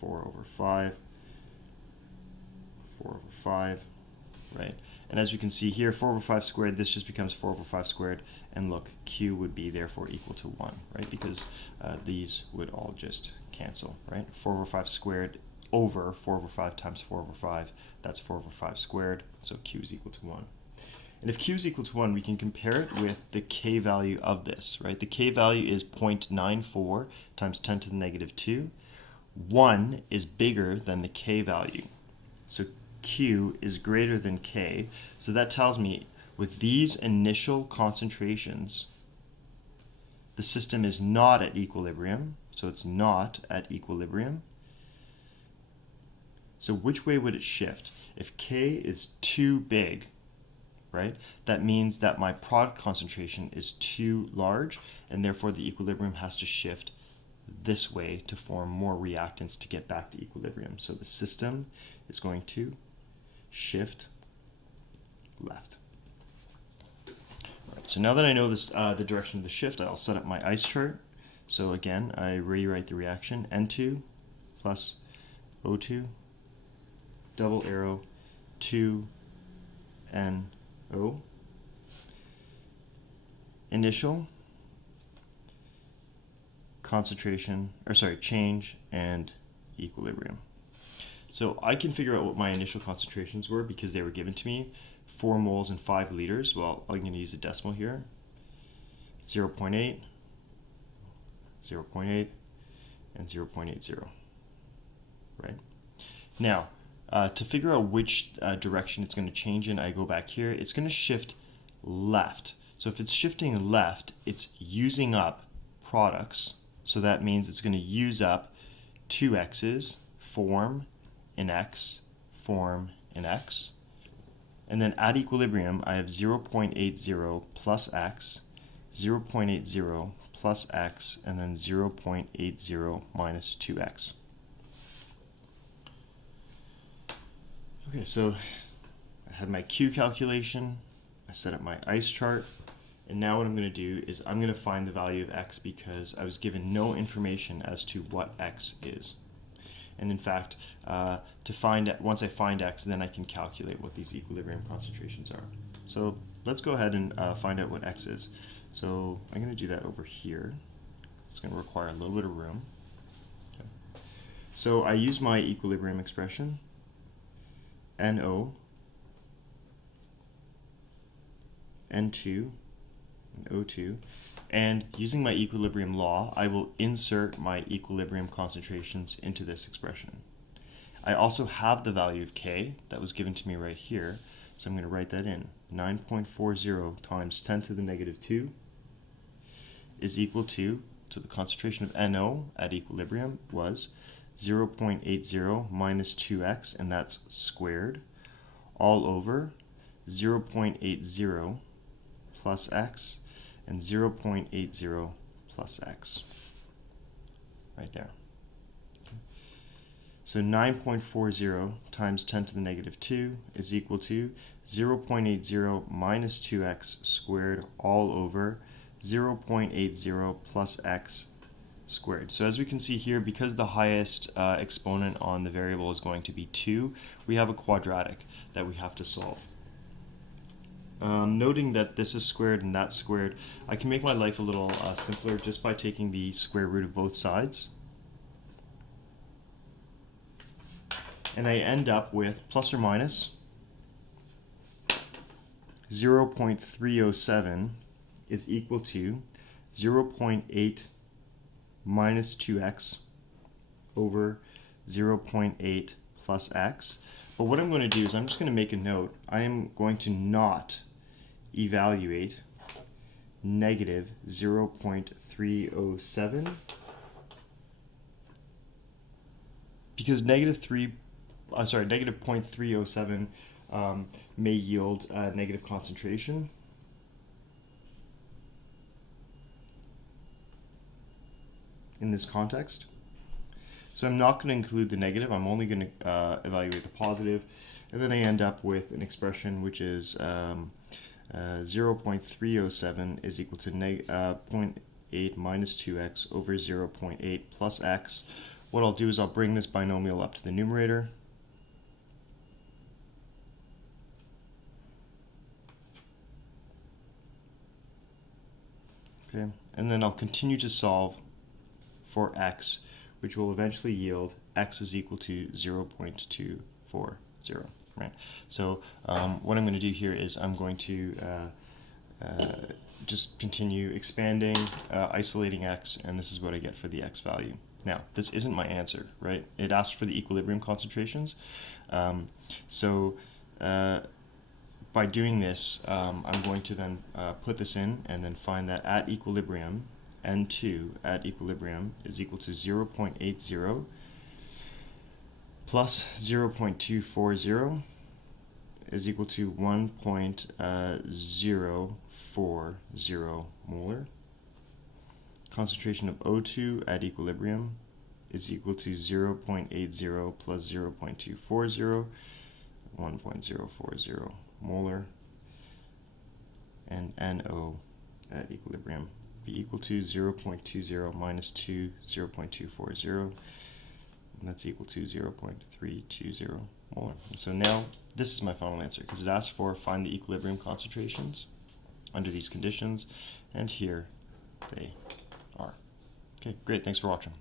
4 over 5, 4 over 5, right? And as you can see here, 4 over 5 squared, this just becomes 4 over 5 squared. And look, q would be therefore equal to 1, right? Because these would all just cancel, right? 4 over 5 squared over 4 over 5 times 4 over 5, that's 4 over 5 squared, so q is equal to 1. And if q is equal to 1, we can compare it with the k value of this, right? The k value is 0.94 times 10 to the negative 2. 1 is bigger than the k value. So q is greater than k. So that tells me with these initial concentrations, the system is not at equilibrium. So it's not at equilibrium. So which way would it shift? If k is too big, right, that means that my product concentration is too large, and therefore the equilibrium has to shift this way to form more reactants to get back to equilibrium. So the system is going to shift left. All right, so now that I know this, the direction of the shift, I'll set up my ice chart. So again, I rewrite the reaction N2 plus O2, double arrow, 2NO. Initial, concentration, or sorry, change and equilibrium. So I can figure out what my initial concentrations were because they were given to me, 4 moles and 5 liters. Well, I'm going to use a decimal here. 0.8, 0.8, and 0.80, right? Now, to figure out which direction it's going to change in, I go back here. It's going to shift left. So if it's shifting left, it's using up products. So that means it's going to use up 2 x's, form an x, form an x. And then at equilibrium, I have 0.80 plus x, 0.80 plus x, and then 0.80 minus 2x. Okay, so I had my Q calculation, I set up my ice chart, and now what I'm going to do is I'm going to find the value of x because I was given no information as to what x is. And in fact, once I find x, then I can calculate what these equilibrium concentrations are. So let's go ahead and find out what x is. So I'm going to do that over here. It's going to require a little bit of room. Okay. So I use my equilibrium expression, NO, N2, and O2, and using my equilibrium law, I will insert my equilibrium concentrations into this expression. I also have the value of K that was given to me right here, so I'm going to write that in. 9.40 times 10 to the negative 2 is equal to the concentration of NO at equilibrium was 0.80 minus 2x, and that's squared, all over 0.80 plus x and 0.80 plus x, right there. Okay. So 9.40 times 10 to the negative 2 is equal to 0.80 minus 2x squared all over 0.80 plus x squared. So as we can see here, because the highest exponent on the variable is going to be 2, we have a quadratic that we have to solve. Noting that this is squared and that's squared, I can make my life a little simpler just by taking the square root of both sides. And I end up with plus or minus 0.307 is equal to 0.8 minus 2x over 0.8 plus x. But what I'm going to do is I'm just going to make a note. I am going to not evaluate negative 0.307 because negative 0.307 may yield a negative concentration. In this context. So I'm not going to include the negative, I'm only going to evaluate the positive, and then I end up with an expression which is 0.307 is equal to 0.8 minus 2x over 0.8 plus x, what I'll do is I'll bring this binomial up to the numerator. Okay, and then I'll continue to solve for x, which will eventually yield x is equal to 0.240, right? So what I'm going to do here is I'm going to just continue expanding, isolating x, and this is what I get for the x value. Now, this isn't my answer, right? It asks for the equilibrium concentrations. By doing this, I'm going to then put this in and then find that at equilibrium, N2 at equilibrium is equal to 0.80 plus 0.240 is equal to 1.040 molar. Concentration of O2 at equilibrium is equal to 0.80 plus 0.240, 1.040 molar. And NO at equilibrium be equal to 0.20 minus 2, 0.240, and that's equal to 0.320 molar. And so now this is my final answer, because it asks for find the equilibrium concentrations under these conditions, and here they are. Okay, great, thanks for watching.